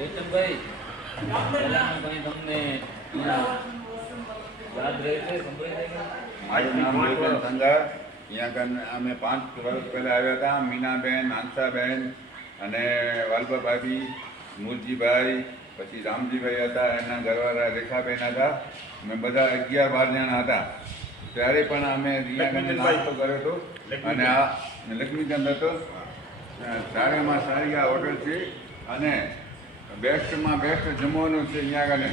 ભાઈ તમને યાદ રહે છે મારું નામ વિવેક સંઘા. અહીંયા કન અમે 5 વર્ષ પહેલાં આવ્યા હતા. મીનાબેન, હંસાબેન અને વાલભાભાભી, મૂરજીભાઈ, પછી રામજીભાઈ હતા, એના ઘરવાળા રેખાબેન હતા. અમે બધા 11-12 જણા હતા. ત્યારે પણ અમે અહીંયા કને નાસ્તો કર્યો હતો અને આ લક્ષ્મીચંદ હતો. સારામાં સારી આ હોટલ છે અને બેસ્ટમાં બેસ્ટ જમવાનું છે. અહીંયા કને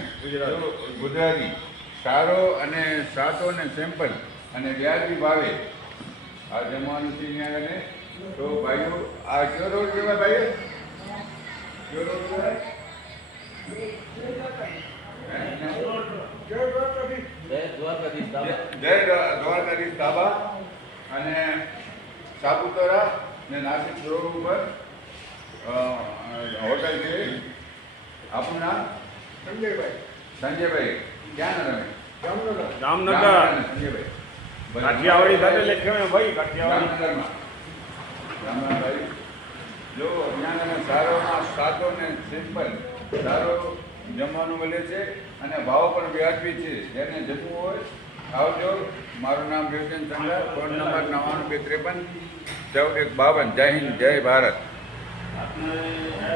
ગુજરાતી સારો અને સાતો ને સિમ્પલ અને વ્યાજબી ભાવે આ જમવાનું છે અહીંયા કને. તો ભાઈઓ આ કયો રોડ કહેવાય ભાઈ? કયો રોડ કહેવાય? જય દ્વારકાધીશ ધાબા અને સાપુતારા ને નાસિક રોડ ઉપર હોટલ છે. આપણું નામ સંજયભાઈ. ક્યાં ના તમે? જામનગર. સંજયભાઈ કાઠિયાવાડી સાથે લખ્યો ને ભાઈ, કાઠિયાવાડી. જામનગરમાં રામરામભાઈ. જો ત્યાં સારોમાં સાદો ને સિમ્પલ સારો જમવાનું મળે છે અને ભાવ પણ વ્યાજબી છે. જેને જમવું હોય આવજો. મારું નામ વિવેક સંઘા. Phone number 99 253 14 52. જય હિન્દ, જય ભારત.